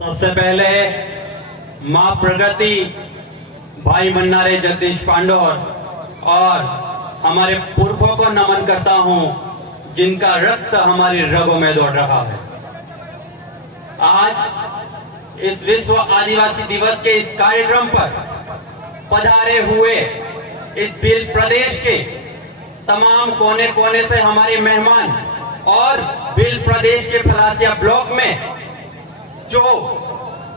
सबसे पहले मां प्रगति, भाई मन्नारे जगदीश पांडोर और हमारे पुरखों को नमन करता हूं, जिनका रक्त हमारी रगों में दौड़ रहा है। आज इस विश्व आदिवासी दिवस के इस कार्यक्रम पर पधारे हुए इस भील प्रदेश के तमाम कोने कोने से हमारे मेहमान और भील प्रदेश के फलासिया ब्लॉक में जो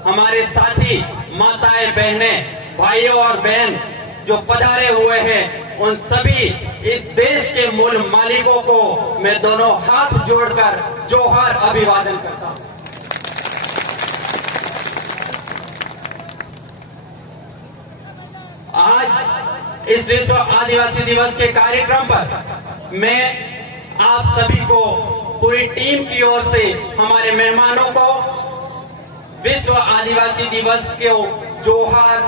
हमारे साथी माताएं, बहनें, भाइयों और बहन जो पधारे हुए हैं, उन सभी इस देश के मूल मालिकों को मैं दोनों हाथ जोड़कर जोहार अभिवादन करता हूं। आज इस विश्व आदिवासी दिवस के कार्यक्रम पर मैं आप सभी को पूरी टीम की ओर से हमारे मेहमानों को विश्व आदिवासी दिवस के जोहार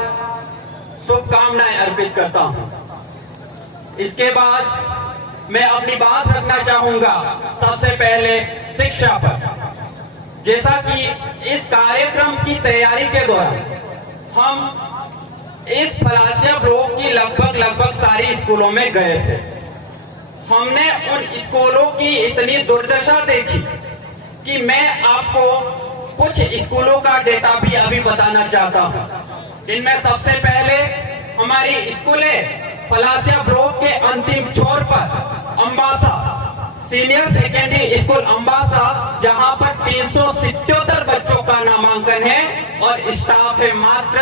शुभकामनाएं अर्पित करता हूं। इसके बाद मैं अपनी बात रखना चाहूंगा सबसे पहले शिक्षा पर। जैसा कि इस कार्यक्रम की तैयारी के दौरान हम इस फलासिया ब्लॉक की लगभग सारी स्कूलों में गए थे। हमने उन स्कूलों की इतनी दुर्दशा देखी कि मैं आपको कुछ स्कूलों का डेटा भी अभी बताना चाहता हूं। इनमें सबसे पहले हमारी स्कूलें फलासिया ब्लॉक के अंतिम छोर पर Ambassa senior secondary school Ambassa, जहां पर 377 बच्चों का नामांकन है और स्टाफ है मात्र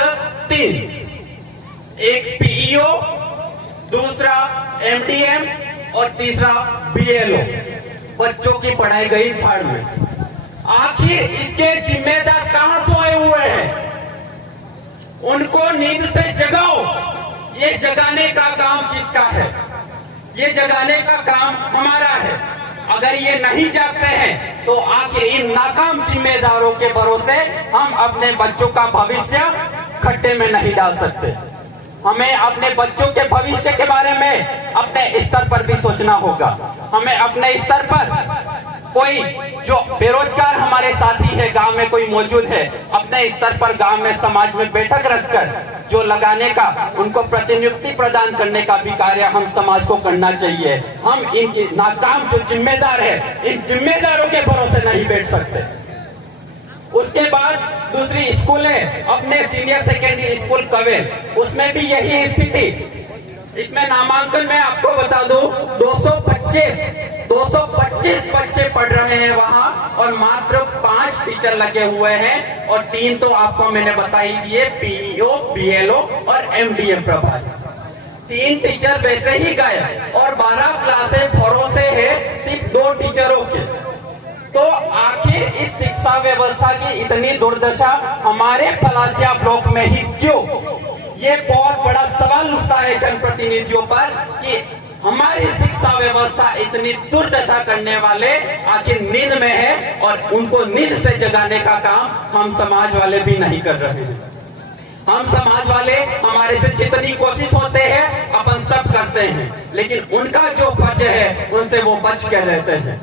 3, एक पीईओ, दूसरा एमडीएम और तीसरा बीएलओ। बच्चों की पढ़ाई गई फाड़ में। आखिर इसके जिम्मेदार कहां सोए हुए हैं? उनको नींद से जगाओ। ये जगाने का काम किसका है? ये जगाने का काम हमारा है। अगर ये नहीं जागते हैं तो आखिर इन नाकाम जिम्मेदारों के भरोसे हम अपने बच्चों का भविष्य खड्डे में नहीं डाल सकते। हमें अपने बच्चों के भविष्य के बारे में अपने स्तर पर भी सोचना होगा। हमें अपने स्तर पर कोई जो बेरोजगार हमारे साथी है, गांव में कोई मौजूद है, अपने स्तर पर गांव में समाज में बैठक रखकर जो लगाने का, उनको प्रतिनियुक्ति प्रदान करने का भी कार्य हम समाज को करना चाहिए। हम इनकी नाकाम जो जिम्मेदार है, इन जिम्मेदारों के भरोसे नहीं बैठ सकते। उसके बाद दूसरी स्कूलें, अपने सीनियर सेकेंडरी स्कूल कवेल, उसमें भी यही स्थिति। इसमें नामांकन में आपको बता दूं 225 बच्चे पढ़ रहे हैं वहां और मात्र 5 टीचर लगे हुए हैं और 3 तो आपको मैंने बता ही दिए, पीईओ, बीएलओ और एमडीएम प्रभारी। 3 टीचर वैसे ही गए और 12 क्लासें भरोसे है सिर्फ 2 टीचरों के। तो आखिर इस शिक्षा व्यवस्था की इतनी दुर्दशा हमारे फलासिया ब्लॉक में ही क्यों? ये बहुत बड़ा सवाल उठता है जनप्रतिनिधियों पर कि हमारी शिक्षा व्यवस्था इतनी दुर्दशा करने वाले आखिर नींद में है और उनको नींद से जगाने का काम हम समाज वाले भी नहीं कर रहे हैं। हम समाज वाले हमारे से जितनी कोशिश होते हैं अपन सब करते हैं, लेकिन उनका जो फर्ज है उनसे वो बच के रहते हैं।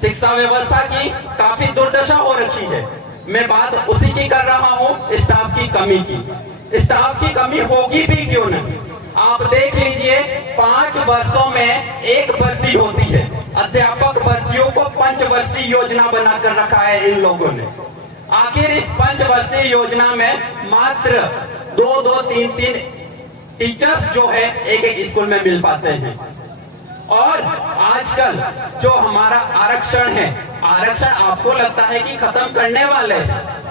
शिक्षा व्यवस्था की काफी दुर्दशा हो रखी है। मैं बात उसी की कर रहा हूँ, स्टाफ की कमी की। स्टाफ की कमी होगी भी क्यों नहीं? आप देख लीजिए, 5 वर्षों में एक भर्ती होती है। अध्यापक भर्तियों को 5 वर्षीय योजना बनाकर रखा है इन लोगों ने। आखिर इस 5 वर्षीय योजना में मात्र 2 3 टीचर्स जो है एक स्कूल में मिल पाते हैं। और आजकल जो हमारा आरक्षण है, आरक्षण आपको लगता है कि खत्म करने वाले हैं।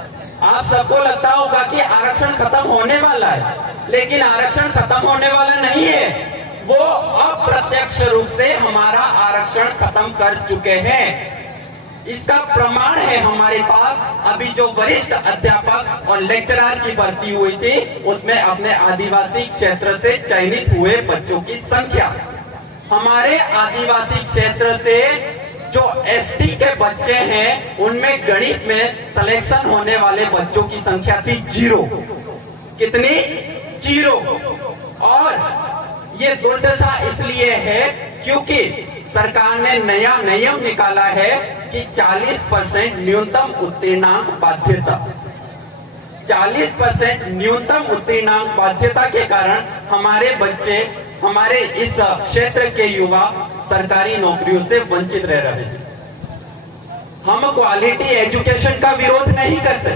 आप सबको लगता होगा कि आरक्षण खत्म होने वाला है, लेकिन आरक्षण खत्म होने वाला नहीं है। वो अप्रत्यक्ष रूप से हमारा आरक्षण खत्म कर चुके हैं। इसका प्रमाण है हमारे पास। अभी जो वरिष्ठ अध्यापक और लेक्चरर की भर्ती हुई थी, उसमें अपने आदिवासी क्षेत्र से चयनित हुए बच्चों की संख्या, हमारे आदिवासी क्षेत्र से जो एसटी के बच्चे हैं, उनमें गणित में सिलेक्शन होने वाले बच्चों की संख्या थी 0। कितनी? 0। और ये दुर्दशा इसलिए है क्योंकि सरकार ने नया नियम निकाला है कि 40% न्यूनतम उत्तीर्णांक बाध्यता। 40% न्यूनतम उत्तीर्णांक बाध्यता के कारण हमारे बच्चे, हमारे इस क्षेत्र के युवा सरकारी नौकरियों से वंचित रह रहे हैं। हम क्वालिटी एजुकेशन का विरोध नहीं करते,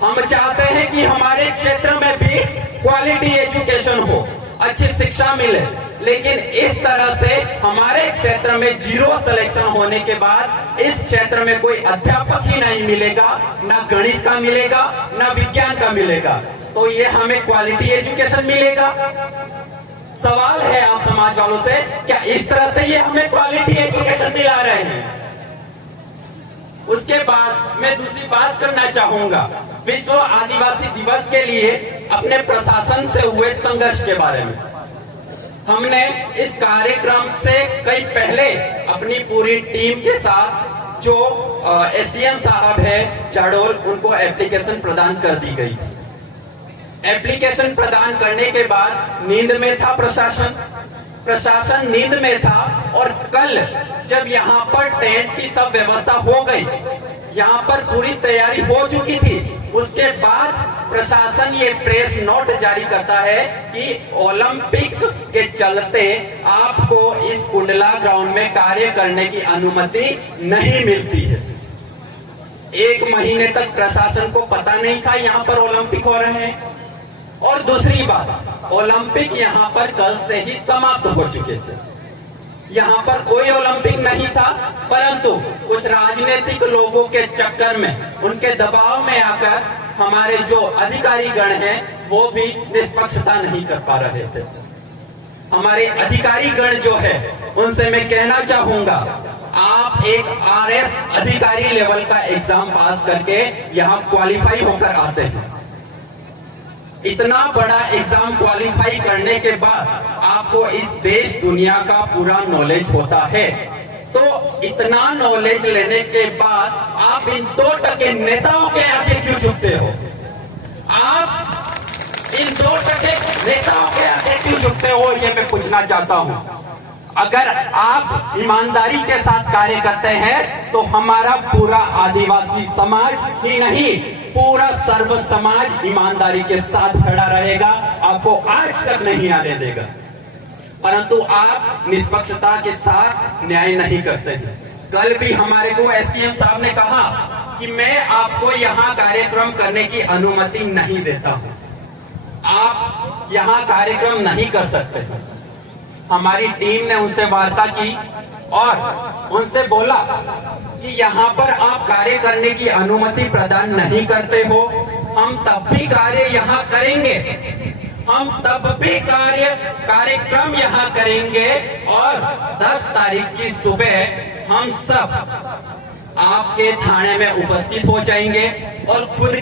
हम चाहते हैं कि हमारे क्षेत्र में भी क्वालिटी एजुकेशन हो, अच्छी शिक्षा मिले, लेकिन इस तरह से हमारे क्षेत्र में जीरो सिलेक्शन होने के बाद इस क्षेत्र में कोई अध्यापक ही नहीं मिलेगा, ना गणित का मिलेगा, ना विज्ञान का मिलेगा, तो ये हमें क्वालिटी एजुकेशन मिलेगा? सवाल है आप समाज वालों से, क्या इस तरह से ये हमें क्वालिटी एजुकेशन दिला रहे हैं? उसके बाद मैं दूसरी बात करना चाहूंगा विश्व आदिवासी दिवस के लिए अपने प्रशासन से हुए संघर्ष के बारे में। हमने इस कार्यक्रम से कई पहले अपनी पूरी टीम के साथ जो एसडीएम साहब है जाडोल, उनको एप्लीकेशन प्रदान कर दी गई। एप्लीकेशन प्रदान करने के बाद नींद में था प्रशासन नींद में था, और कल जब यहाँ पर टेंट की सब व्यवस्था हो गई, यहाँ पर पूरी तैयारी हो चुकी थी, उसके बाद प्रशासन ये प्रेस नोट जारी करता है कि ओलंपिक के चलते आपको इस कुंडला ग्राउंड में कार्य करने की अनुमति नहीं मिलती है। 1 महीने तक प्रशासन को पता नहीं था यहाँ पर ओलंपिक हो रहे हैं। और दूसरी बात, ओलंपिक यहाँ पर कल से ही समाप्त हो चुके थे, यहाँ पर कोई ओलंपिक नहीं था, परंतु कुछ राजनीतिक लोगों के चक्कर में, उनके दबाव में आकर हमारे जो अधिकारी गण हैं वो भी निष्पक्षता नहीं कर पा रहे थे। हमारे अधिकारी गण जो है उनसे मैं कहना चाहूंगा, आप एक आरएस अधिकारी लेवल का एग्जाम पास करके यहाँ क्वालिफाई होकर आते हैं। इतना बड़ा एग्जाम क्वालिफाई करने के बाद आपको इस देश दुनिया का पूरा नॉलेज होता है, तो इतना नॉलेज लेने के बाद आप इन 2% नेताओं के आगे क्यों झुकते हो? आप इन 2% नेताओं के आगे क्यों झुकते हो, ये मैं पूछना चाहता हूं। अगर आप ईमानदारी के साथ कार्य करते हैं तो हमारा पूरा आदिवासी समाज ही नहीं, पूरा सर्व समाज ईमानदारी के साथ खड़ा रहेगा, आपको आज तक नहीं आने देगा। परंतु आप निष्पक्षता के साथ न्याय नहीं करते हैं। कल भी हमारे को एसडीएम साहब ने कहा कि मैं आपको यहाँ कार्यक्रम करने की अनुमति नहीं देता हूँ, आप यहाँ कार्यक्रम नहीं कर सकते। हमारी टीम ने उनसे वार्ता की और उनसे बोला कि यहाँ पर आप कार्य करने की अनुमति प्रदान नहीं करते हो, हम तब भी कार्य यहाँ करेंगे, हम तब भी कार्यक्रम यहाँ करेंगे, और 10 तारीख की सुबह हम सब आपके थाने में उपस्थित हो जाएंगे और खुद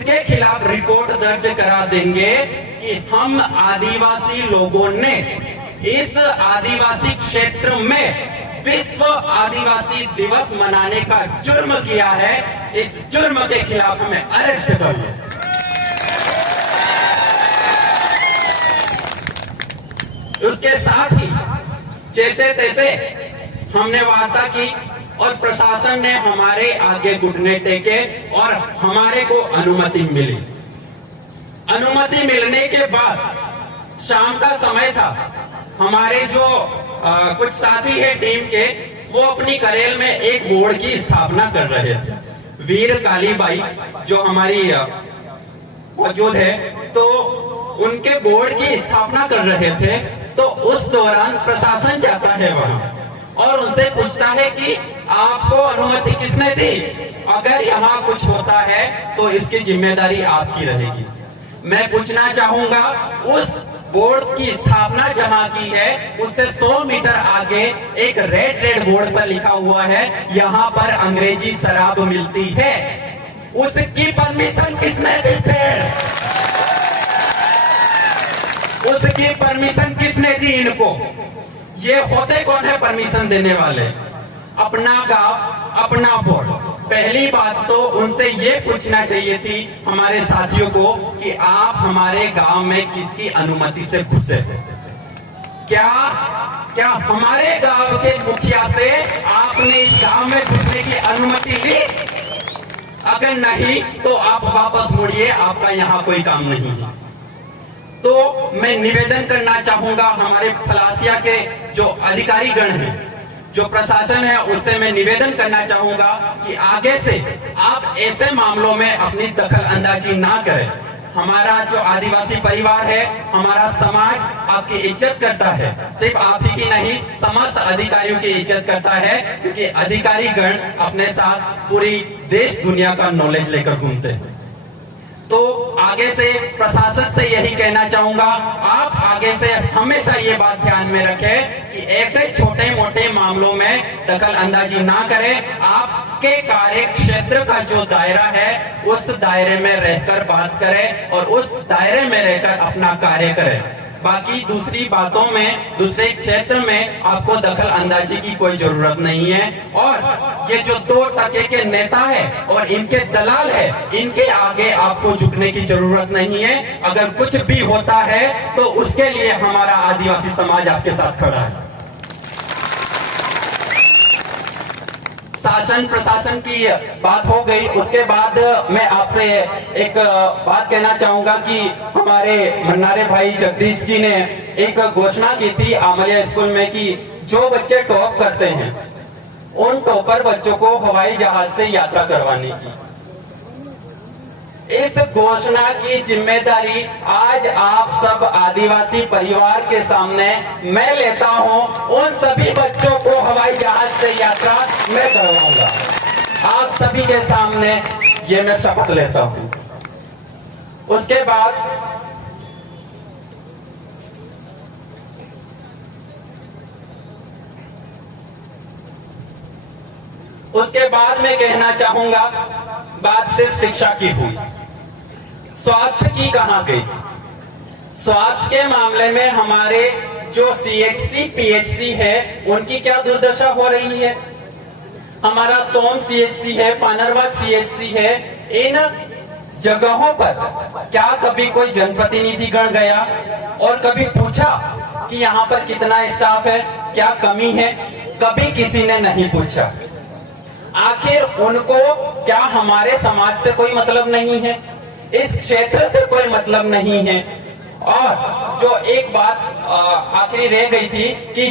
के खिलाफ रिपोर्ट दर्ज करा देंगे कि हम आदिवासी लोगों ने इस आदिवासी क्षेत्र में विश्व आदिवासी दिवस मनाने का जुर्म किया है। इस जुर्म के खिलाफ हमें अरेस्ट करिए। उसके साथ ही जैसे तैसे हमने वार्ता की और प्रशासन ने हमारे आगे घुटने टेके और हमारे को अनुमति मिली। अनुमति मिलने के बाद शाम का समय था, हमारे जो कुछ साथी है टीम के, वो अपनी करेल में एक बोर्ड की स्थापना कर रहे थे। वीर कालीबाई जो हमारी मौजूद है, तो उनके बोर्ड की स्थापना कर रहे थे। तो उस दौरान प्रशासन जाता है वहां और उनसे पूछता है कि आपको अनुमति किसने दी, अगर यहाँ कुछ होता है तो इसकी जिम्मेदारी आपकी रहेगी। मैं पूछना चाहूंगा, उस बोर्ड की स्थापना जहां की है उससे 100 मीटर आगे एक रेड बोर्ड पर लिखा हुआ है यहाँ पर अंग्रेजी शराब मिलती है। उसकी परमिशन किसने दी? उसकी परमिशन किसने दी इनको? ये होते कौन है परमिशन देने वाले? अपना गांव अपना बोर्ड। पहली बात तो उनसे ये पूछना चाहिए थी हमारे साथियों को कि आप हमारे गांव में किसकी अनुमति से घुसे? क्या हमारे गांव के मुखिया से आपने इस गांव में घुसने की अनुमति ली? अगर नहीं तो आप वापस मुड़िए, आपका यहाँ कोई काम नहीं है। तो मैं निवेदन करना चाहूंगा हमारे फलासिया के जो अधिकारी गण हैं, जो प्रशासन है, उससे मैं निवेदन करना चाहूंगा कि आगे से आप ऐसे मामलों में अपनी दखल अंदाजी ना करें। हमारा जो आदिवासी परिवार है, हमारा समाज आपकी इज्जत करता है, सिर्फ आप ही की नहीं, समस्त अधिकारियों की इज्जत करता है, क्योंकि अधिकारी गण अपने साथ पूरी देश दुनिया का नॉलेज लेकर घूमते हैं। तो आगे से प्रशासन से यही कहना चाहूंगा, आप आगे से हमेशा ये बात ध्यान में रखें कि ऐसे छोटे मोटे मामलों में दखल अंदाजी ना करें। आपके कार्य क्षेत्र का जो दायरा है, उस दायरे में रहकर बात करें और उस दायरे में रहकर अपना कार्य करें। बाकी दूसरी बातों में, दूसरे क्षेत्र में आपको दखल अंदाजी की कोई जरूरत नहीं है। और ये जो 2% के नेता है और इनके दलाल है, इनके आगे आपको झुकने की जरूरत नहीं है। अगर कुछ भी होता है तो उसके लिए हमारा आदिवासी समाज आपके साथ खड़ा है। शासन प्रशासन की बात हो गई, उसके बाद मैं आपसे एक बात कहना चाहूंगा कि हमारे मन्नारे भाई जगदीश जी ने एक घोषणा की थी आमलिया स्कूल में कि जो बच्चे टॉप करते हैं उन टॉपर बच्चों को हवाई जहाज से यात्रा करवाने की। इस घोषणा की जिम्मेदारी आज आप सब आदिवासी परिवार के सामने मैं लेता हूं। उन सभी बच्चों को हवाई जहाज से यात्रा मैं करवाऊंगा। आप सभी के सामने ये मैं शपथ लेता हूं। उसके बाद मैं कहना चाहूंगा, बात सिर्फ शिक्षा की हुई, स्वास्थ्य की कहां गई? स्वास्थ्य के मामले में हमारे जो CHC PHC है, उनकी क्या दुर्दशा हो रही है? हमारा सोम CHC है, पानरवाग CHC है, इन जगहों पर क्या कभी कोई जनप्रतिनिधि गण गया और कभी पूछा कि यहाँ पर कितना स्टाफ है, क्या कमी है? कभी किसी ने नहीं पूछा। आखिर उनको क्या हमारे समाज से कोई मतलब नहीं है? इस क्षेत्र से कोई मतलब नहीं है। और जो एक बात आखिरी रह गई थी कि